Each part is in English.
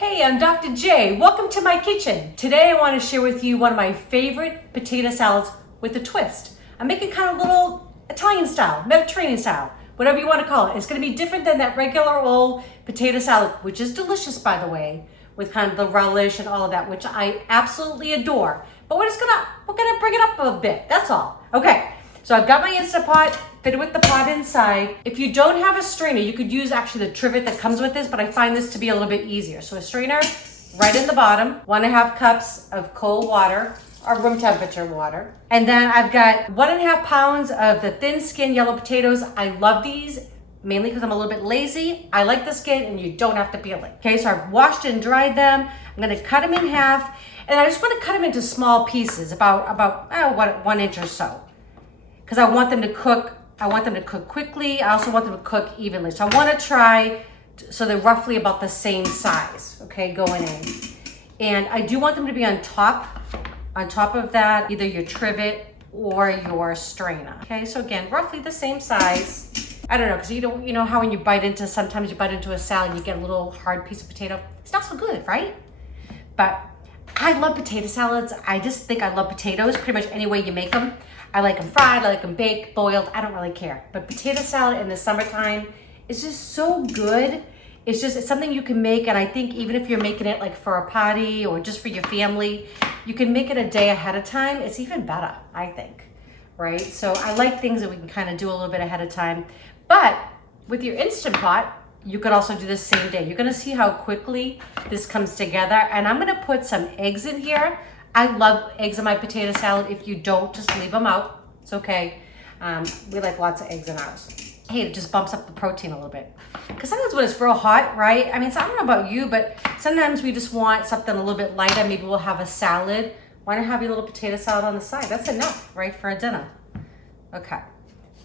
Hey, I'm Dr. J. Welcome to my kitchen. Today I want to share with you one of my favorite potato salads with a twist. I'm making kind of a little Italian style, Mediterranean style, whatever you want to call it. It's going to be different than that regular old potato salad, which is delicious, by the way, with kind of the relish and all of that, which I absolutely adore. But we're gonna bring it up a bit. That's all. Okay. So I've got my Instant Pot fitted with the pot inside. If you don't have a strainer, you could use actually the trivet that comes with this, but I find this to be a little bit easier. So a strainer right in the bottom, 1.5 cups of cold water or room temperature water. And then I've got 1.5 pounds of the thin skin yellow potatoes. I love these mainly because I'm a little bit lazy. I like the skin and you don't have to peel it. Okay, so I've washed and dried them. I'm gonna cut them in half, and I just wanna cut them into small pieces, about 1 inch or so. Because I want them to cook. I want them to cook quickly. I also want them to cook evenly. So I want to try so they're roughly about the same size, okay, going in. And I do want them to be on top of that, either your trivet or your strainer. Okay, so again, roughly the same size. I don't know, because you know how when you bite into, sometimes you bite into a salad, you get a little hard piece of potato. It's not so good, right? But I love potato salads. I just think I love potatoes pretty much any way you make them. I like them fried, I like them baked, boiled, I don't really care. But potato salad in the summertime is just so good. It's something you can make, and I think even if you're making it like for a party or just for your family, you can make it a day ahead of time. It's even better, I think, right? So I like things that we can kind of do a little bit ahead of time. But with your Instant Pot, you could also do the same day. You're gonna see how quickly this comes together. And I'm gonna put some eggs in here. I love eggs in my potato salad. If you don't, just leave them out. It's okay. We like lots of eggs in ours. Hey, it just bumps up the protein a little bit. Because sometimes when it's real hot, right? I mean, so I don't know about you, but sometimes we just want something a little bit lighter. Maybe we'll have a salad. Why not have your little potato salad on the side? That's enough, right, for a dinner. Okay.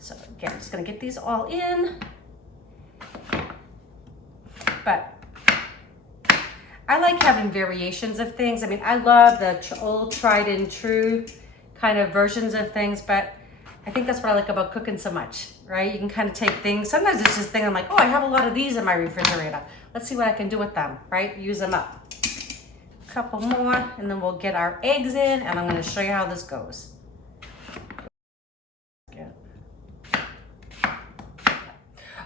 So again, I'm just gonna get these all in. But I like having variations of things. I mean, I love the old tried and true kind of versions of things, but I think that's what I like about cooking so much, right? You can kind of take things. Sometimes it's just thing I'm like, oh, I have a lot of these in my refrigerator. Let's see what I can do with them, right? Use them up. A couple more, and then we'll get our eggs in, and I'm gonna show you how this goes.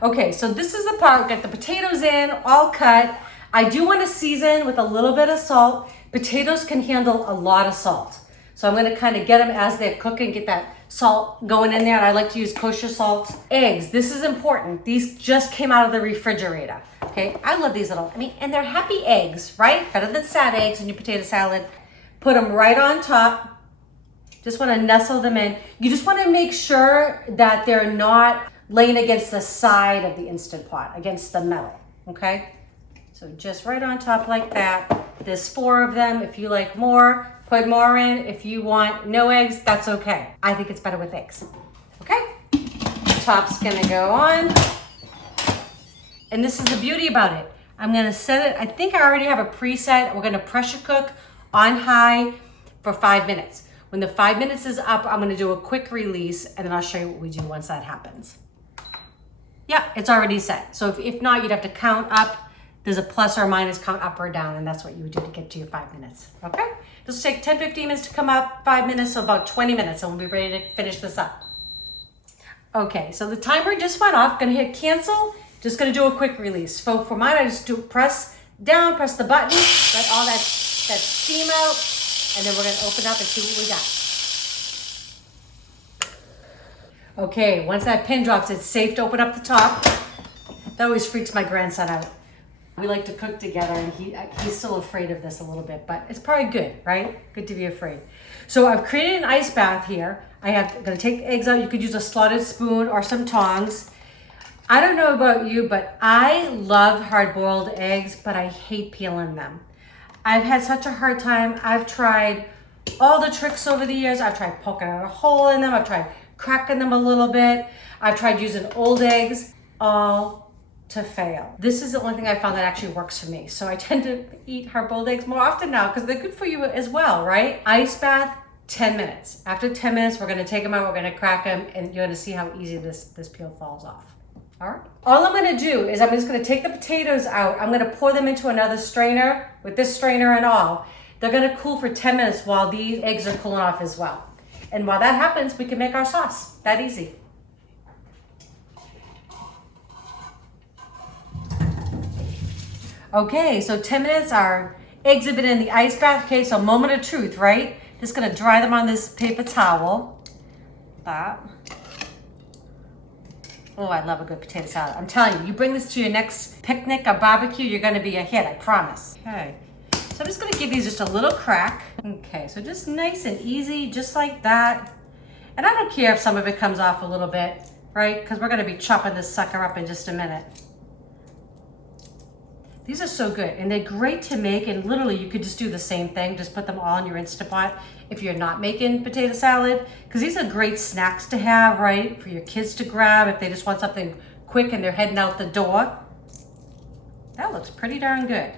Okay, so this is the part, get the potatoes in, all cut. I do want to season with a little bit of salt. Potatoes can handle a lot of salt. So I'm gonna kind of get them as they're cooking, get that salt going in there, and I like to use kosher salt. Eggs, this is important. These just came out of the refrigerator, okay? I love these little, and they're happy eggs, right? Better than sad eggs in your potato salad. Put them right on top. Just wanna nestle them in. You just wanna make sure that they're not laying against the side of the Instant Pot, against the metal, okay? So just right on top like that. There's 4 of them. If you like more, put more in. If you want no eggs, that's okay. I think it's better with eggs, okay? The top's gonna go on. And this is the beauty about it. I'm gonna set it, I think I already have a preset. We're gonna pressure cook on high for 5 minutes. When the 5 minutes is up, I'm gonna do a quick release, and then I'll show you what we do once that happens. Yeah, it's already set. So if not, you'd have to count up. There's a plus or minus, count up or down, and that's what you would do to get to your 5 minutes, okay? This will take 10, 15 minutes to come up, 5 minutes, so about 20 minutes, and we'll be ready to finish this up. Okay, so the timer just went off. Gonna hit cancel, just gonna do a quick release. So for mine, I just do press down, press the button, let all that steam out, and then we're gonna open up and see what we got. Okay, once that pin drops, it's safe to open up the top. That always freaks my grandson out. We like to cook together, and he's still afraid of this a little bit, but it's probably good, right? Good to be afraid. So I've created an ice bath here. I'm gonna take the eggs out. You could use a slotted spoon or some tongs. I don't know about you, but I love hard-boiled eggs, but I hate peeling them. I've had such a hard time. I've tried all the tricks over the years. I've tried poking out a hole in them. I've tried cracking them a little bit. I've tried using old eggs, all to fail. This is the only thing I found that actually works for me. So I tend to eat hard-boiled eggs more often now because they're good for you as well, right? Ice bath, 10 minutes. After 10 minutes, we're gonna take them out, we're gonna crack them, and you're gonna see how easy this peel falls off. All right. All I'm gonna do is I'm just gonna take the potatoes out. I'm gonna pour them into another strainer with this strainer and all. They're gonna cool for 10 minutes while these eggs are cooling off as well. And while that happens, we can make our sauce. That easy. Okay, so 10 minutes, our eggs have been in the ice bath. Okay, so moment of truth, right? Just gonna dry them on this paper towel. That. Oh, I love a good potato salad. I'm telling you, you bring this to your next picnic or barbecue, you're gonna be a hit, I promise. Okay, so I'm just gonna give these just a little crack. Okay, so just nice and easy, just like that. And I don't care if some of it comes off a little bit, right? Because we're gonna be chopping this sucker up in just a minute. These are so good, and they're great to make, and literally you could just do the same thing, just put them all in your Instant Pot if you're not making potato salad, because these are great snacks to have, right? For your kids to grab if they just want something quick and they're heading out the door. That looks pretty darn good.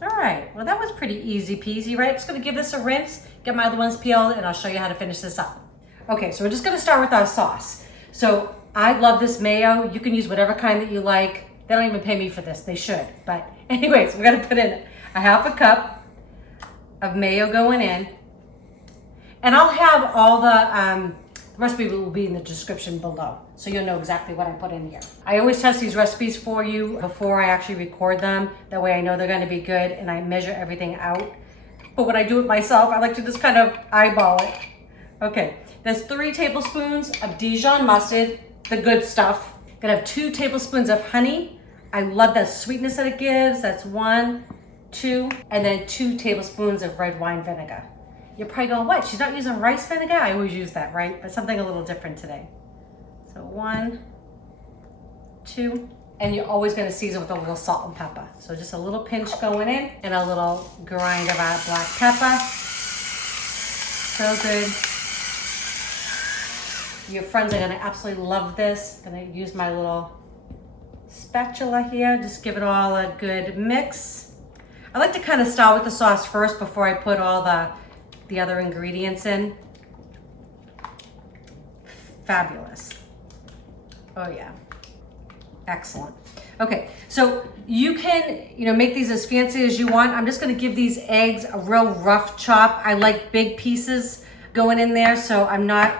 All right, well that was pretty easy peasy, right? Just gonna give this a rinse, get my other ones peeled, and I'll show you how to finish this up. Okay, so we're just gonna start with our sauce. So I love this mayo. You can use whatever kind that you like. They don't even pay me for this, they should. But anyways, we're gonna put in a half a cup of mayo going in. And I'll have all the recipe will be in the description below, so you'll know exactly what I put in here. I always test these recipes for you before I actually record them. That way I know they're gonna be good and I measure everything out. But when I do it myself, I like to just kind of eyeball it. Okay, there's 3 tablespoons of Dijon mustard, the good stuff. Gonna have 2 tablespoons of honey. I love that sweetness that it gives. That's 1, 2, and then 2 tablespoons of red wine vinegar. You're probably going, what? She's not using rice vinegar? I always use that, right? But something a little different today. So 1, 2, and you're always gonna season with a little salt and pepper. So just a little pinch going in and a little grind of our black pepper. So good. Your friends are gonna absolutely love this. Gonna use my little spatula here, just give it all a good mix. I like to kind of start with the sauce first before I put all the other ingredients in. Fabulous. Oh yeah, excellent. Okay, so you can, make these as fancy as you want. I'm just gonna give these eggs a real rough chop. I like big pieces going in there, so I'm not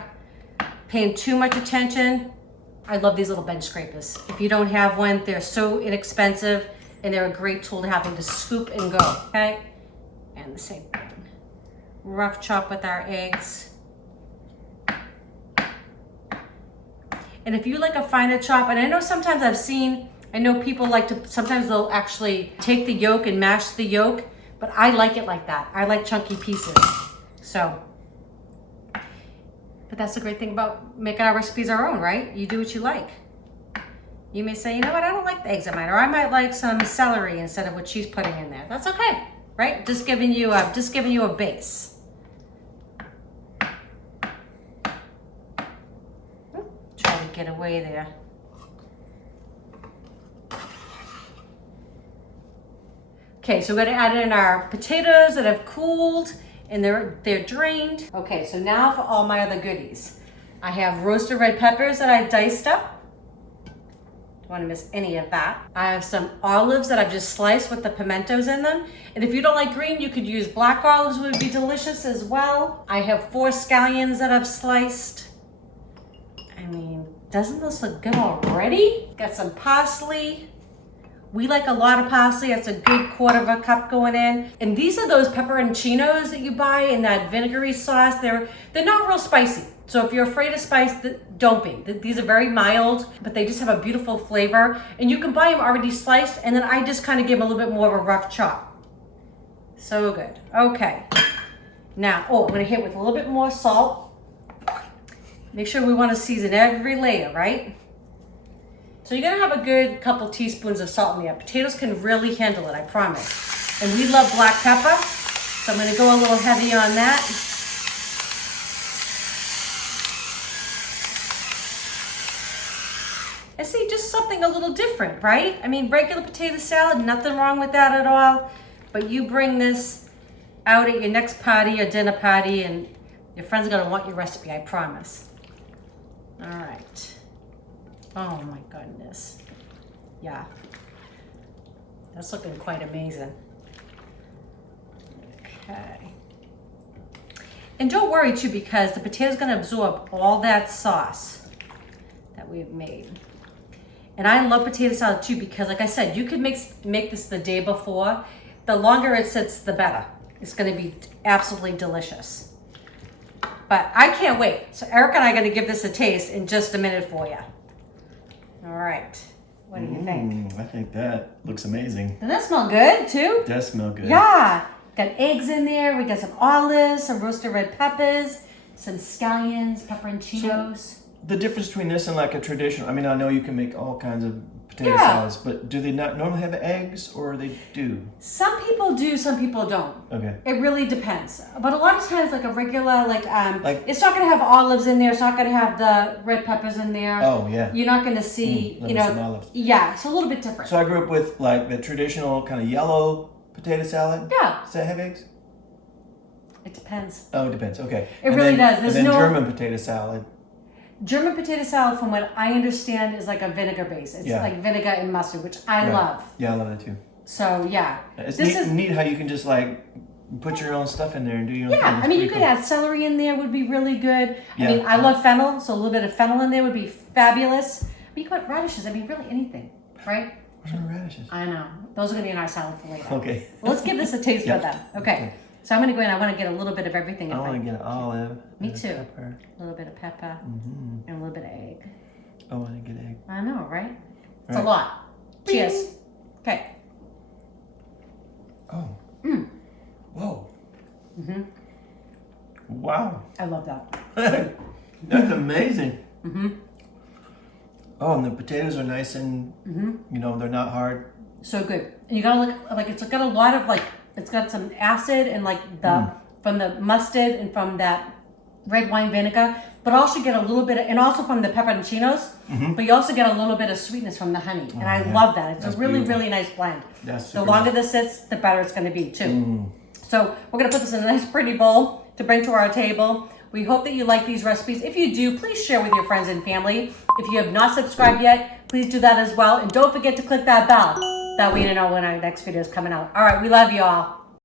paying too much attention. I love these little bench scrapers. If you don't have one, they're so inexpensive and they're a great tool to have them to scoop and go, okay? And the same thing. Rough chop with our eggs. And if you like a finer chop, and I know sometimes I know people like to, sometimes they'll actually take the yolk and mash the yolk, but I like it like that. I like chunky pieces, so. But that's the great thing about making our recipes our own, right? You do what you like. You may say, you know what, I don't like the eggs in mine, or I might like some celery instead of what she's putting in there. That's okay, right? Just giving you a base. Try to get away there. Okay, so we're gonna add in our potatoes that have cooled and they're drained. Okay, so now for all my other goodies. I have roasted red peppers that I diced up. Don't want to miss any of that. I have some olives that I've just sliced with the pimentos in them. And if you don't like green, you could use black olives, would be delicious as well. I have 4 scallions that I've sliced. I mean, doesn't this look good already? Got some parsley. We like a lot of parsley. That's a good 1/4 cup going in. And these are those pepperoncinos that you buy in that vinegary sauce. They're not real spicy. So if you're afraid of spice, don't be. These are very mild, but they just have a beautiful flavor. And you can buy them already sliced, and then I just kind of give them a little bit more of a rough chop. So good. Okay. Now, I'm gonna hit with a little bit more salt. Make sure we want to season every layer, right? So you're gonna have a good couple teaspoons of salt in there. Potatoes can really handle it, I promise. And we love black pepper, so I'm gonna go a little heavy on that. And see, just something a little different, right? I mean, regular potato salad, nothing wrong with that at all. But you bring this out at your next party or dinner party and your friends are gonna want your recipe, I promise. All right. Oh my goodness. Yeah. That's looking quite amazing. Okay. And don't worry too, because the potato's gonna absorb all that sauce that we've made. And I love potato salad too, because like I said, you could make this the day before. The longer it sits, the better. It's gonna be absolutely delicious. But I can't wait. So Eric and I are gonna give this a taste in just a minute for you. All right, what do you think? I think that looks amazing. Doesn't that smell good too? It does smell good. Yeah, got eggs in there. We got some olives, some roasted red peppers, some scallions, pepperoncinos. The difference between this and like a traditional, I mean, I know you can make all kinds of potato Yeah. salads, but do they not normally have eggs, or they do? Some people do, some people don't. Okay. It really depends. But a lot of times, like a regular, Like- it's not gonna have olives in there. It's not gonna have the red peppers in there. Oh, yeah. You're not gonna see, Let you me some know, olives. yeah, it's a little bit different. So I grew up with like the traditional kind of yellow potato salad. Yeah, Does that have eggs? it depends. Oh, it depends. Okay. It really does. There's and then no- German potato salad. German potato salad, from what I understand, is like a vinegar base. It's Yeah. like vinegar and mustard, which I Right. love. Yeah, I love that too. So yeah, It's this neat how you can just like put your own stuff in there and do your own thing. yeah. It's I mean, you pretty could cool. add celery in there; would be really good. Yeah. I mean, I love fennel, so a little bit of fennel in there would be fabulous. But you could put radishes. I mean, really anything, right? What are radishes? I know those are gonna be in our salad for later. Okay. Well, let's give this a taste Yeah. for them. Okay. So I'm gonna go in. I want to get a little bit of everything. I if want to get an olive. Me and a too. Pepper. A little bit of pepper Mm-hmm. and a little bit of egg. I want to get egg. I know, right? It's Right. a lot. Cheers. Okay. Oh. Mm. Whoa. Mhm. Wow. I love that. That's amazing. Mhm. Oh, and the potatoes are nice and you know they're not hard. So good. And you gotta look like it's got a lot of like it's got some acid and like the from the mustard and from that red wine vinegar, but also get a little bit of, and also from the pepperoncinos, but you also get a little bit of sweetness from the honey. And I yeah. love that. It's That's a really, beautiful. really nice blend. That's The super longer nice. this sits, the better it's gonna be too. So we're gonna put this in a nice pretty bowl to bring to our table. We hope that you like these recipes. If you do, please share with your friends and family. If you have not subscribed yet, please do that as well. And don't forget to click that bell. That way you know when our next video is coming out. All right, we love you all.